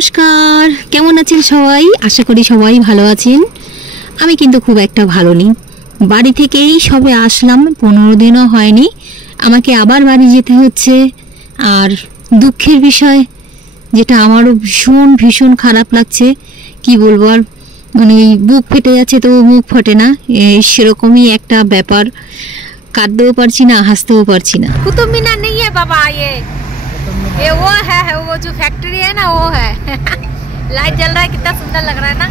নমস্কার, কেমন আছেন সবাই? আশা করি সবাই ভালো আছেন। আমি কিন্তু খুব একটা ভালো নেই। বাড়ি থেকেই সবে আসলাম, 15 দিনও হয়নি, আমাকে আবার বাড়ি যেতে হচ্ছে। আর দুঃখের বিষয়, যেটা আমারও ভীষণ ভীষণ খারাপ লাগছে, কি বলবো আর, মানে বুক ফেটে যাচ্ছে তো মুখ ফোটে না, সেরকমই একটা ব্যাপার। কাঁদতেও পারছি না, হাসতেও পারছি না। कुतुब मीनार नहीं है बाबा, ये वो है वो जो फैक्ट्री है ना, वो है। लाइट जल रहा है, कितना सुंदर लग रहा है ना।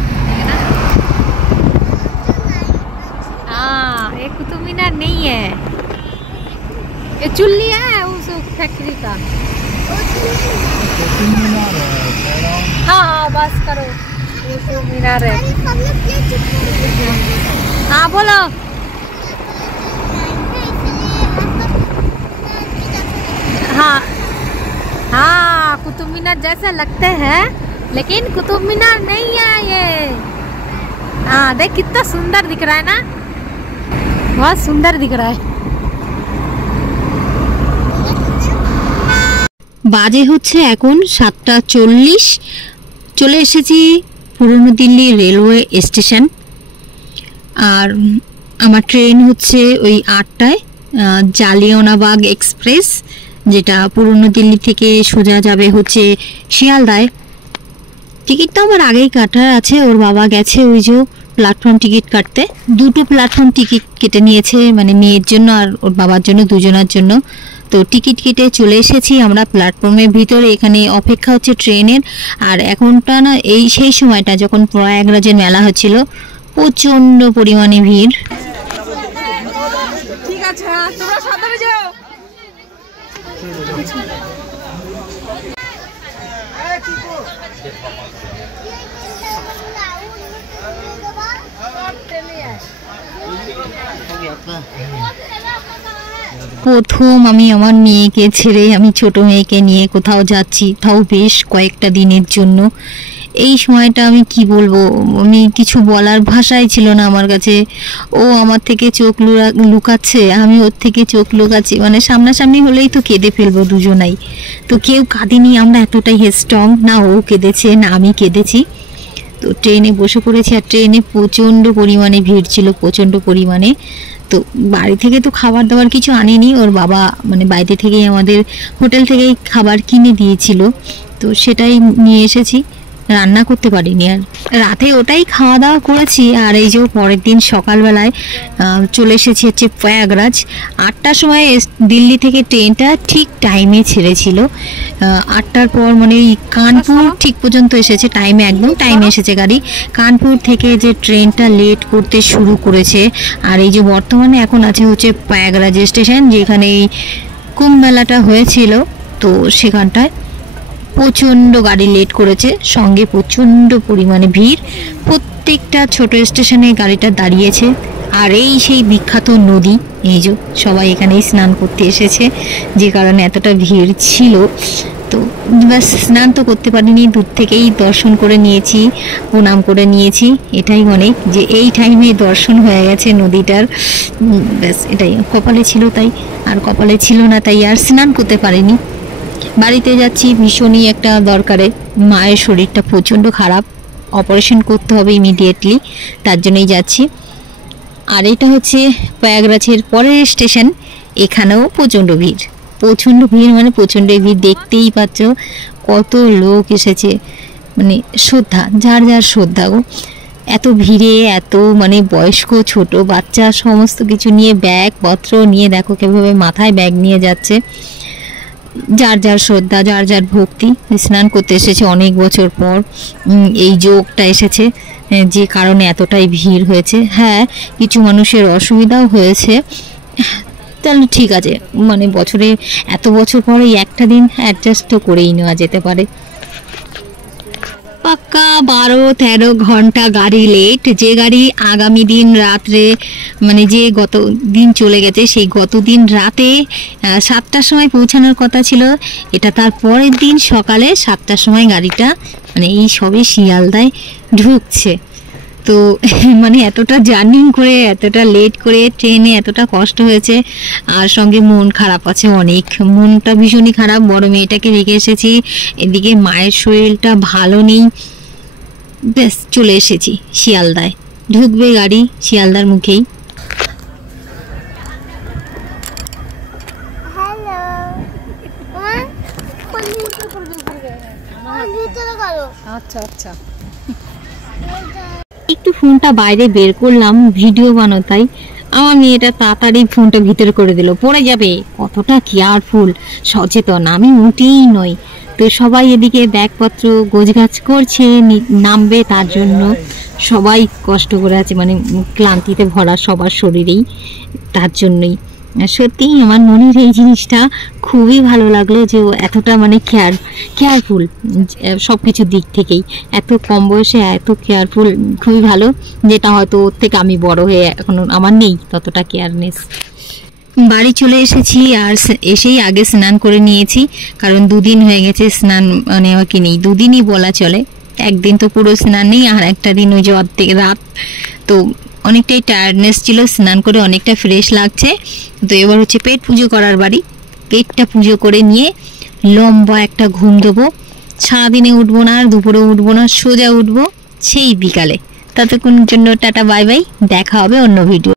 हाँ, ये कुतुब मीनार नहीं है, ये चुल्ली है उस फैक्ट्री का। हाँ हाँ बस करो, ये कुतुब मीनार है। हाँ बोलो। हाँ हाँ, कुतुब मीनार जैसा लगते हैं, लेकिन कुतुब मीनार नहीं है ये। हाँ देख, कितना सुंदर दिख रहा है ना, बहुत सुंदर दिख रहा है। বাজে হচ্ছে এখন 7:40। চলে এসেছি পুরনো দিল্লি রেলওয়ে স্টেশন। আর আমার ট্রেন হচ্ছে ওই 8টায়, জালিয়ানওয়ালাবাগ এক্সপ্রেস, যেটা পুরনো দিল্লি থেকে সোজা যাবে হচ্ছে শিয়ালদায়। টিকিট তো আমার আগেই কাটার আছে, ওর বাবা গেছে ওই যে প্ল্যাটফর্ম টিকিট কাটতে। দুটো প্ল্যাটফর্ম টিকিট কেটে নিয়েছে, মানে মেয়ের জন্য আর ওর বাবার জন্য, দুজনের জন্য। তো টিকিট কেটে চলে এসেছি আমরা প্ল্যাটফর্মের ভিতরে। এখানে অপেক্ষা হচ্ছে ট্রেনের। আর এখনটা না, এই সেই সময়টা যখন প্রয়াগরাজের মেলা হচ্ছিল, প্রচণ্ড পরিমাণে ভিড়। ঠিক আছে, তোমরা সাবধানে যাও। প্রথম আমি আমার মেয়েকে ছেড়ে, আমি ছোট মেয়েকে নিয়ে কোথাও যাচ্ছি, তাও বেশ কয়েকটা দিনের জন্য। এই সময়টা আমি কি বলবো, আমি কিছু বলার ভাষাই ছিল না আমার কাছে। ও আমার থেকে চোখ লুকাচ্ছে, আমি ওর থেকে চোখ লুকাচ্ছি, মানে সামনাসামনি হলেই তো কেঁদে ফেলবো দুজনাই। তো কেউ কাঁদিনি, আমরা এতটাই স্ট্রং না, ও কেঁদেছে না আমি কেঁদেছি। তো ট্রেনে বসে পড়েছি, আর ট্রেনে প্রচণ্ড পরিমাণে ভিড় ছিল, প্রচণ্ড পরিমাণে। তো বাড়ি থেকে তো খাবার দাবার কিছু আনেনি, ওর বাবা মানে বাইরে থেকেই আমাদের হোটেল থেকেই খাবার কিনে দিয়েছিল, তো সেটাই নিয়ে এসেছি। রান্না করতে পারিনি, আর রাতে ওটাই খাওয়া দাওয়া করেছি। আর এই যে পরের দিন সকালবেলায় চলে এসেছি হচ্ছে প্রয়াগরাজ। 8টার সময় দিল্লি থেকে ট্রেনটা ঠিক টাইমে ছেড়েছিল। 8টার পর মানে এই কানপুর ঠিক পর্যন্ত এসেছে টাইমে, একদম টাইমে এসেছে গাড়ি। কানপুর থেকে যে ট্রেনটা লেট করতে শুরু করেছে। আর এই যে বর্তমানে এখন আছে হচ্ছে প্রয়াগরাজ স্টেশন, যেখানে এই কুম্ভ মেলাটা হয়েছিল, তো সেখানটায় প্রচণ্ড গাড়ি লেট করেছে, সঙ্গে প্রচণ্ড পরিমাণে ভিড়। প্রত্যেকটা ছোট স্টেশনে গাড়িটা দাঁড়িয়েছে। আর এই সেই বিখ্যাত নদী, এই যে সবাই এখানেই স্নান করতে এসেছে, যে কারণে এতটা ভিড় ছিল। তো ব্যাস, স্নান তো করতে পারিনি, দূর থেকেই দর্শন করে নিয়েছি, প্রণাম করে নিয়েছি। এটাই অনেক যে এই টাইমে দর্শন হয়ে গেছে নদীটার, ব্যাস এটাই কপালে ছিল তাই। আর কপালে ছিল না তাই আর স্নান করতে পারিনি। বাড়িতে যাচ্ছি ভীষণই একটা দরকারে, মায়ের শরীরটা প্রচণ্ড খারাপ, অপারেশন করতে হবে ইমিডিয়েটলি, তার জন্যই যাচ্ছি। আর এটা হচ্ছে প্রয়াগরাজের পরের স্টেশন, এখানেও প্রচণ্ড ভিড়, প্রচণ্ড ভিড়, মানে প্রচণ্ড ভিড়। দেখতেই পাচ্ছ কত লোক এসেছে, মানে শ্রদ্ধা, যার যার শ্রদ্ধা গো। এত ভিড়ে, এত মানে বয়স্ক ছোট বাচ্চা সমস্ত কিছু নিয়ে, ব্যাগপত্র নিয়ে, দেখো কীভাবে মাথায় ব্যাগ নিয়ে যাচ্ছে। যার যার শ্রদ্ধা, যার যার ভক্তি। স্নান করতে এসেছে অনেক বছর পর, এই যোগটা এসেছে, যে কারণে এতটাই ভিড় হয়েছে। হ্যাঁ, কিছু মানুষের অসুবিধাও হয়েছে, তাহলে ঠিক আছে, মানে বছরে এত বছর পরে একটা দিন অ্যাডজাস্ট তো করেই নেওয়া যেতে পারে। পাক্কা 12-13 ঘন্টা গাড়ি লেট, যে গাড়ি আগামী দিন রাত্রে, মানে যে গত দিন চলে গেছে, সেই গত দিন রাতে 7টার সময় পৌঁছানোর কথা ছিল, এটা তার পরের দিন সকালে 7টার সময় গাড়িটা মানে এই সবে শিয়ালদায় ঢুকছে। তো তো মানে এতটা জার্নি করে, এতটা লেট করে, ট্রেনে এতটা কষ্ট হয়েছে, আর সঙ্গে মন খারাপ আছে অনেক, মনটা ভীষণই খারাপ। বড় মেয়েটাকে রেখে এসেছি, এদিকে মায়ের শরীরটা ভালো নেই। ব্যাস চলে এসেছি শিয়ালদায়, ঢুকবে গাড়ি শিয়ালদার মুখেই। আচ্ছা আচ্ছা, একটু ফোনটা বাইরে বের করলাম ভিডিও বানাতাই, আমার মেয়েটা তাড়াতাড়ি ফোনটা ভিতরে করে দিল, পড়ে যাবে। কতটা কেয়ারফুল, সচেতন, আমি মোটেই নই। তো সবাই এদিকে ব্যাগপত্র গোছগাছ করছে, নামবে, তার জন্য সবাই কষ্ট করে আছে, মানে ক্লান্তিতে ভরা সবার শরীরেই, তার জন্যই। সত্যিই আমার মনের এই জিনিসটা খুবই ভালো লাগলো যে ও এতটা মানে কেয়ারফুল সব কিছুর দিক থেকেই, এত কম বয়সে এত কেয়ারফুল, খুবই ভালো। যেটা হয়তো ওর থেকে আমি বড় হয়ে এখনো আমার নেই ততটা কেয়ারনেস। বাড়ি চলে এসেছি, আর এসেই আগে স্নান করে নিয়েছি, কারণ 2 দিন হয়ে গেছে স্নান নেওয়া কি নেই, 2 দিনই বলা চলে। একদিন তো পুরো স্নান নেই, আর একটা দিন ওই যে অর্ধেক রাত, তো অনেকটাই টায়ার্ডনেস ছিল, স্নান করে অনেকটা ফ্রেশ লাগছে। তো এবার হচ্ছে পেট পুজো করার বাড়ি, পেটটা পুজো করে নিয়ে লম্বা একটা ঘুম দেবো। সারাদিনে উঠবো না, আর দুপুরে উঠবো না, সোজা উঠবো সেই বিকালে। ততক্ষণের জন্য টাটা বাই বাই, দেখা হবে অন্য ভিডিও।